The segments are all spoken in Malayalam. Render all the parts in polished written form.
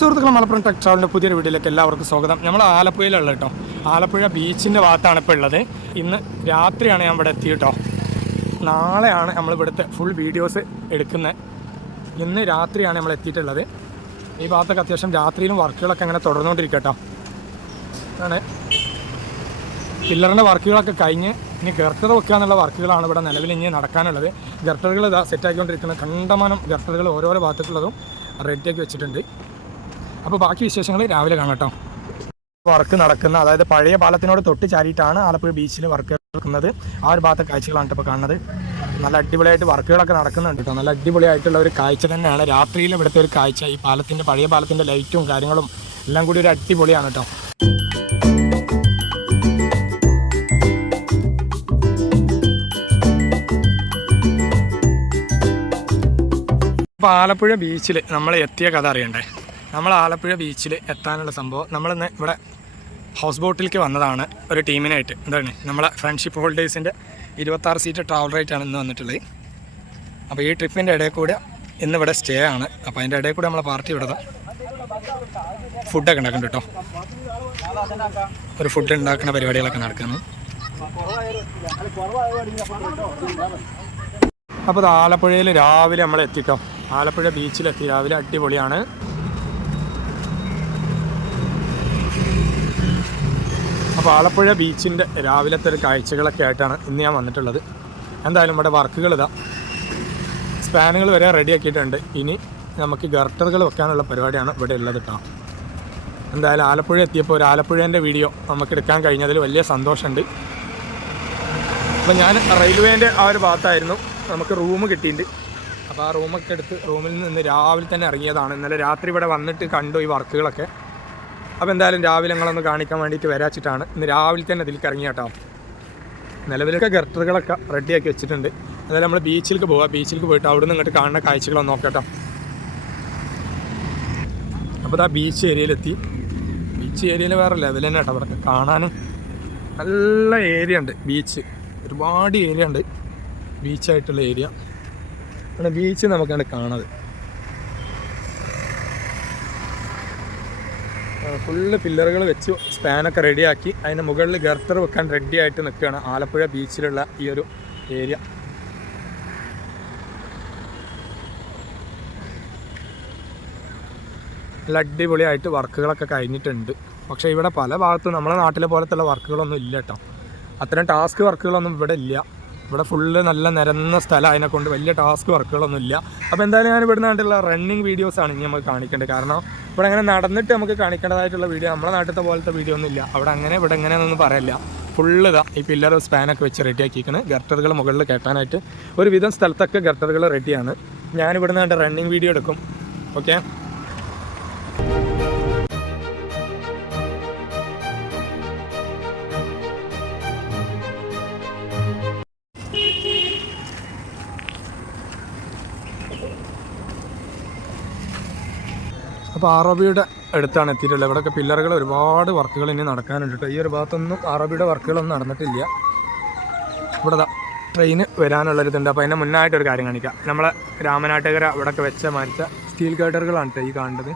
സുഹൃത്തുക്കളെ മലപ്പുറം ടെക് ട്രാവലിൻ്റെ പുതിയൊരു വീഡിയോയിലേക്ക് എല്ലാവർക്കും സ്വാഗതം. നമ്മൾ ആലപ്പുഴയിലുള്ള കേട്ടോ, ആലപ്പുഴ ബീച്ചിൻ്റെ ഭാഗത്താണ് ഇപ്പോൾ ഉള്ളത്. ഇന്ന് രാത്രിയാണ് ഞാൻ ഇവിടെ എത്തി കേട്ടോ. നാളെയാണ് നമ്മളിവിടുത്തെ ഫുൾ വീഡിയോസ് എടുക്കുന്നത്. ഇന്ന് രാത്രിയാണ് നമ്മൾ എത്തിയിട്ടുള്ളത്. ഈ ഭാഗത്തൊക്കെ അത്യാവശ്യം രാത്രിയിലും വർക്കുകളൊക്കെ അങ്ങനെ തുടർന്നുകൊണ്ടിരിക്കുക കേട്ടോ. ആണ് പില്ലറിൻ്റെ വർക്കുകളൊക്കെ കഴിഞ്ഞ് ഇനി ഗർട്ടർ വെക്കുക എന്നുള്ള വർക്കുകളാണ് ഇവിടെ നിലവിൽ ഇനി നടക്കാനുള്ളത്. ഗർട്ടറുകൾ ഇതാ സെറ്റാക്കിക്കൊണ്ടിരിക്കുന്നത്. കണ്ടമാനം ഗർട്ടറുകൾ ഓരോരോ ഭാഗത്തുള്ളതും റെഡിയാക്കി വെച്ചിട്ടുണ്ട്. അപ്പോൾ ബാക്കി വിശേഷങ്ങൾ രാവിലെ കാണാം കേട്ടോ. വർക്ക് നടക്കുന്ന, അതായത് പഴയ പാലത്തിനോട് തൊട്ട് ചാരിയിട്ടാണ് ആലപ്പുഴ ബീച്ചിൽ വർക്ക് നടക്കുന്നത്. ആ ഒരു ഭാഗത്തെ കാഴ്ചകളാണ് ഇപ്പോൾ കാണുന്നത്. നല്ല അടിപൊളിയായിട്ട് വർക്കുകളൊക്കെ നടക്കുന്നുണ്ട് കേട്ടോ. നല്ല അടിപൊളിയായിട്ടുള്ള ഒരു കാഴ്ച തന്നെയാണ് രാത്രിയിൽ ഇവിടുത്തെ ഒരു കാഴ്ച. ഈ പാലത്തിൻ്റെ, പഴയ പാലത്തിൻ്റെ ലൈറ്റും കാര്യങ്ങളും എല്ലാം കൂടി ഒരു അടിപൊളിയാണ് കേട്ടോ. അപ്പോൾ ആലപ്പുഴ ബീച്ചിൽ നമ്മൾ എത്തിയ കഥ അറിയണ്ടേ? നമ്മൾ ആലപ്പുഴ ബീച്ചിൽ എത്താനുള്ള സംഭവം, നമ്മളിന്ന് ഇവിടെ ഹൗസ് ബോട്ടിലേക്ക് വന്നതാണ് ഒരു ടീമിനായിട്ട്. എന്താണ് നമ്മളെ ഫ്രണ്ട്ഷിപ്പ് ഹോൾഡേഴ്സിൻ്റെ 26 സീറ്റ് ട്രാവൽ റൈറ്റാണ് ഇന്ന് വന്നിട്ടുള്ളത്. അപ്പോൾ ഈ ട്രിപ്പിൻ്റെ ഇടയിൽ കൂടെ ഇന്ന് ഇവിടെ സ്റ്റേ ആണ്. അപ്പോൾ അതിൻ്റെ ഇടയിൽ കൂടെ നമ്മളെ പാർട്ടി ഇവിടെ ഫുഡൊക്കെ ഉണ്ടാക്കുന്നുണ്ട് കേട്ടോ. ഒരു ഫുഡ് ഉണ്ടാക്കുന്ന പരിപാടികളൊക്കെ നടക്കുന്നു. അപ്പോൾ ഇത് ആലപ്പുഴയിൽ രാവിലെ നമ്മൾ എത്തിട്ടോ. ആലപ്പുഴ ബീച്ചിലെത്തി രാവിലെ. അടിപൊളിയാണ്. അപ്പോൾ ആലപ്പുഴ ബീച്ചിൻ്റെ രാവിലത്തെ ഒരു കാഴ്ചകളൊക്കെ ആയിട്ടാണ് ഇന്ന് ഞാൻ വന്നിട്ടുള്ളത്. എന്തായാലും ഇവിടെ വർക്കുകൾ സ്പാനുകൾ വരെ റെഡിയാക്കിയിട്ടുണ്ട്. ഇനി നമുക്ക് ഗർട്ടറുകൾ വെക്കാനുള്ള പരിപാടിയാണ് ഇവിടെ ഉള്ളത് കേട്ടോ. എന്തായാലും ആലപ്പുഴ എത്തിയപ്പോൾ ഒരു ആലപ്പുഴേൻ്റെ വീഡിയോ നമുക്ക് എടുക്കാൻ കഴിഞ്ഞതിൽ വലിയ സന്തോഷമുണ്ട്. അപ്പോൾ ഞാൻ റെയിൽവേൻ്റെ ആ ഒരു ഭാഗത്തായിരുന്നു. നമുക്ക് റൂം കിട്ടിയിട്ടുണ്ട്. അപ്പോൾ ആ റൂമൊക്കെ എടുത്ത് റൂമിൽ നിന്ന് രാവിലെ തന്നെ ഇറങ്ങിയതാണ്. ഇന്നലെ രാത്രി ഇവിടെ വന്നിട്ട് കണ്ടു ഈ വർക്കുകളൊക്കെ. അപ്പോൾ എന്തായാലും രാവിലെ ഞങ്ങളൊന്ന് കാണിക്കാൻ വേണ്ടിയിട്ട് വരാച്ചിട്ടാണ് ഇന്ന് രാവിലെ തന്നെ ഇതിലേക്ക് ഇറങ്ങിയ കേട്ടോ. നിലവിലൊക്കെ ഗർട്ടറുകളൊക്കെ റെഡിയാക്കി വെച്ചിട്ടുണ്ട്. അതായത് നമ്മൾ ബീച്ചിലേക്ക് പോവുക. ബീച്ചിലേക്ക് പോയിട്ട് അവിടെ നിന്ന് ഇങ്ങോട്ട് കാണുന്ന കാഴ്ചകളൊന്ന് നോക്കട്ടോ. അപ്പോൾ ആ ബീച്ച് ഏരിയയിലെത്തി. ബീച്ച് ഏരിയയിൽ വേറെ ലെവൽ തന്നെ കേട്ടോ. അവിടെ കാണാൻ നല്ല ഏരിയ ഉണ്ട്. ബീച്ച് ഒരുപാട് ഏരിയ ഉണ്ട്. ബീച്ചായിട്ടുള്ള ഏരിയ ആണ്. ബീച്ച് നമുക്കാണ് കാണുന്നത്. ഫുള്ള് പില്ലറുകൾ വെച്ച് സ്പാനൊക്കെ റെഡിയാക്കി അതിന് മുകളിൽ ഗർട്ടർ വെക്കാൻ റെഡി ആയിട്ട് നിൽക്കുകയാണ് ആലപ്പുഴ ബീച്ചിലുള്ള ഈ ഒരു ഏരിയ. നല്ല അടിപൊളിയായിട്ട് വർക്കുകളൊക്കെ കഴിഞ്ഞിട്ടുണ്ട്. പക്ഷേ ഇവിടെ പല ഭാഗത്തും നമ്മളെ നാട്ടിലെ പോലത്തുള്ള വർക്കുകളൊന്നും ഇല്ല കേട്ടോ. അത്തരം ടാസ്ക് വർക്കുകളൊന്നും ഇവിടെ ഇല്ല. ഇവിടെ ഫുള്ള് നല്ല നിരന്ന സ്ഥലം, അതിനെക്കൊണ്ട് വലിയ ടാസ്ക് വർക്കുകളൊന്നും ഇല്ല. അപ്പോൾ എന്തായാലും ഞാൻ ഇവിടെ നാട്ടിലുള്ള റണ്ണിങ് വീഡിയോസാണ് ഇനി നമുക്ക് കാണിക്കേണ്ടത്. കാരണം ഇവിടെ അങ്ങനെ നടന്നിട്ട് നമുക്ക് കാണിക്കേണ്ടതായിട്ടുള്ള വീഡിയോ നമ്മളെ നാട്ടിലത്തെ പോലത്തെ വീഡിയോ ഒന്നും ഇല്ല. അവിടെ അങ്ങനെ ഇവിടെ എങ്ങനെയാണെന്നൊന്നും പറയില്ല. ഫുള്ള് ഈ പില്ലർ സ്പാനൊക്കെ വെച്ച് റെഡിയാക്കിയിരിക്കുന്നത്. ഗർട്ടറുകൾ മുകളിൽ കയറ്റാനായിട്ട് ഒരുവിധം സ്ഥലത്തൊക്കെ ഗർട്ടറുകൾ റെഡിയാണ്. ഞാനിവിടെ നിന്ന് റണ്ണിങ് വീഡിയോ എടുക്കും. ഓക്കെ. അപ്പോൾ ROBയുടെ അടുത്താണ് എത്തിയിട്ടുള്ളത്. ഇവിടെയൊക്കെ പില്ലറുകൾ ഒരുപാട് വർക്കുകൾ ഇനി നടക്കാനുണ്ട് കേട്ടോ. ഈ ഒരു ഭാഗത്തൊന്നും ROBയുടെ വർക്കുകളൊന്നും നടന്നിട്ടില്ല. ഇവിടെ ട്രെയിൻ വരാനുള്ളൊരിതുണ്ട്. അപ്പോൾ അതിൻ്റെ മുന്നായിട്ടൊരു കാര്യം കാണിക്കാം. നമ്മളെ രാമനാട്ടുകര ഇവിടെയൊക്കെ വെച്ച മാറ്റ സ്റ്റീൽ ഗർഡറുകളാണ് കേട്ടോ ഈ കാണേണ്ടത്.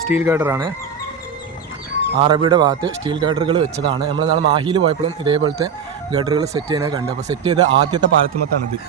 സ്റ്റീൽ ഗർഡറാണ്. ROBയുടെ ഭാഗത്ത് സ്റ്റീൽ ഗർഡറുകൾ വെച്ചതാണ്. നമ്മൾ നാളെ മാഹിയിൽ പോയപ്പോഴും ഇതേപോലത്തെ ഗർഡറുകൾ സെറ്റ് ചെയ്യുന്നത് കണ്ടു. അപ്പോൾ സെറ്റ് ചെയ്ത് ആദ്യത്തെ പാലത്തുമത്താണിത്.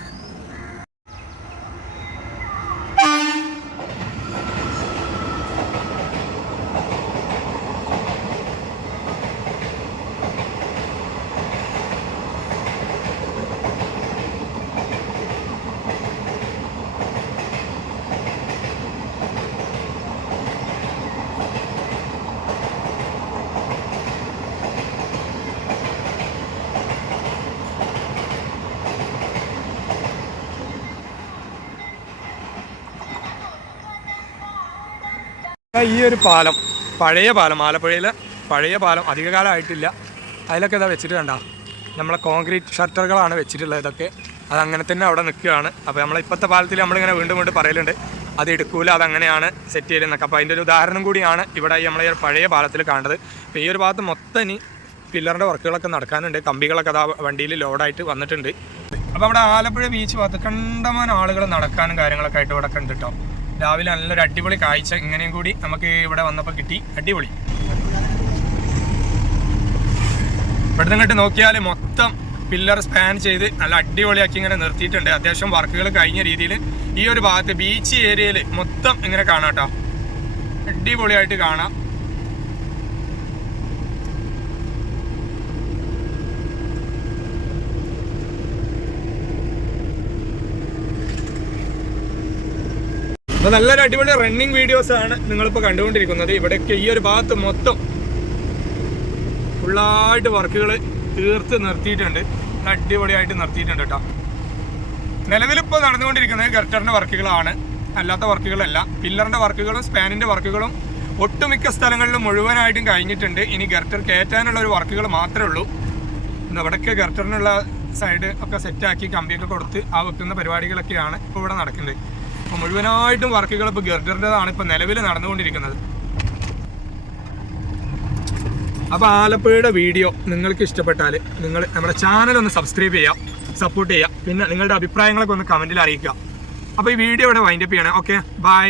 ഈ ഒരു പാലം, പഴയ പാലം, ആലപ്പുഴയിലെ പഴയ പാലം, അധികകാലമായിട്ടില്ല. അതിലൊക്കെ ഇതാ വെച്ചിട്ട് കണ്ട നമ്മളെ കോൺക്രീറ്റ് ഷട്ടറുകളാണ് വെച്ചിട്ടുള്ളത്. ഇതൊക്കെ അതങ്ങനെ തന്നെ അവിടെ നിൽക്കുകയാണ്. അപ്പോൾ നമ്മളിപ്പോഴത്തെ പാലത്തിൽ നമ്മളിങ്ങനെ വീണ്ടും വീണ്ടും പറയലുണ്ട് അത് എടുക്കൂല, അതങ്ങനെയാണ് സെറ്റ് ചെയ്തെന്നൊക്കെ. അപ്പോൾ അതിൻ്റെ ഒരു ഉദാഹരണം കൂടിയാണ് ഇവിടെ നമ്മളെ പഴയ പാലത്തിൽ കാണുന്നത്. അപ്പോൾ ഈ ഒരു ഭാഗത്ത് മൊത്തം ഇനി പില്ലറിൻ്റെ വർക്കുകളൊക്കെ നടക്കാനുണ്ട്. കമ്പികളൊക്കെ അതാ വണ്ടിയിൽ ലോഡായിട്ട് വന്നിട്ടുണ്ട്. അപ്പോൾ അവിടെ ആലപ്പുഴ ബീച്ച് ഭാഗത്ത് കണ്ടമാനം ആളുകൾ നടക്കാനും കാര്യങ്ങളൊക്കെ ആയിട്ട് ഇവിടെ ഉണ്ട് കേട്ടോ. രാവിലെ നല്ലൊരു അടിപൊളി കാഴ്ച ഇങ്ങനെയും കൂടി നമുക്ക് ഇവിടെ വന്നപ്പോൾ കിട്ടി. അടിപൊളി. ഇവിടുന്ന് ഇങ്ങോട്ട് നോക്കിയാൽ മൊത്തം പില്ലർ സ്പാൻ ചെയ്ത് നല്ല അടിപൊളിയാക്കി ഇങ്ങനെ നിർത്തിയിട്ടുണ്ട്. അത്യാവശ്യം വർക്കുകൾ കഴിഞ്ഞ രീതിയിൽ ഈ ഒരു ഭാഗത്ത് ബീച്ച് ഏരിയയിൽ മൊത്തം ഇങ്ങനെ കാണാം കേട്ടോ. അടിപൊളിയായിട്ട് കാണാം. അപ്പോൾ നല്ലൊരു അടിപൊളി റണ്ണിങ് വീഡിയോസ് ആണ് നിങ്ങളിപ്പോൾ കണ്ടുകൊണ്ടിരിക്കുന്നത്. ഇവിടെയൊക്കെ ഈ ഒരു ഭാഗത്ത് മൊത്തം ഫുള്ളായിട്ട് വർക്കുകൾ തീർത്ത് നിർത്തിയിട്ടുണ്ട്. അടിപൊളിയായിട്ട് നിർത്തിയിട്ടുണ്ട് കേട്ടോ. നിലവിലിപ്പോൾ നടന്നുകൊണ്ടിരിക്കുന്നത് ഗർട്ടറിൻ്റെ വർക്കുകളാണ്, അല്ലാത്ത വർക്കുകളല്ല. പില്ലറിൻ്റെ വർക്കുകളും സ്പാനിൻ്റെ വർക്കുകളും ഒട്ടുമിക്ക സ്ഥലങ്ങളിലും മുഴുവനായിട്ടും കഴിഞ്ഞിട്ടുണ്ട്. ഇനി ഗർട്ടർ കയറ്റാനുള്ള ഒരു വർക്കുകൾ മാത്രമേ ഉള്ളൂ. ഇവിടെയൊക്കെ ഗർട്ടറിനുള്ള സൈഡ് ഒക്കെ സെറ്റാക്കി കമ്പിയൊക്കെ കൊടുത്ത് ആ വെക്കുന്ന പരിപാടികളൊക്കെയാണ് ഇപ്പോൾ ഇവിടെ നടക്കുന്നത്. അപ്പോൾ മുഴുവനായിട്ടും വർക്കുകൾ ഇപ്പോൾ ഗർട്ടറിൻ്റെതാണ് ഇപ്പോൾ നിലവിൽ നടന്നുകൊണ്ടിരിക്കുന്നത്. അപ്പോൾ ആലപ്പുഴയുടെ വീഡിയോ നിങ്ങൾക്ക് ഇഷ്ടപ്പെട്ടാൽ നിങ്ങൾ നമ്മുടെ ചാനൽ ഒന്ന് സബ്സ്ക്രൈബ് ചെയ്യുക, സപ്പോർട്ട് ചെയ്യുക. പിന്നെ നിങ്ങളുടെ അഭിപ്രായങ്ങളൊക്കെ ഒന്ന് കമൻറ്റിൽ അറിയിക്കുക. അപ്പോൾ ഈ വീഡിയോ ഇവിടെ വൈൻഡപ്പ് ചെയ്യണം. Okay, by.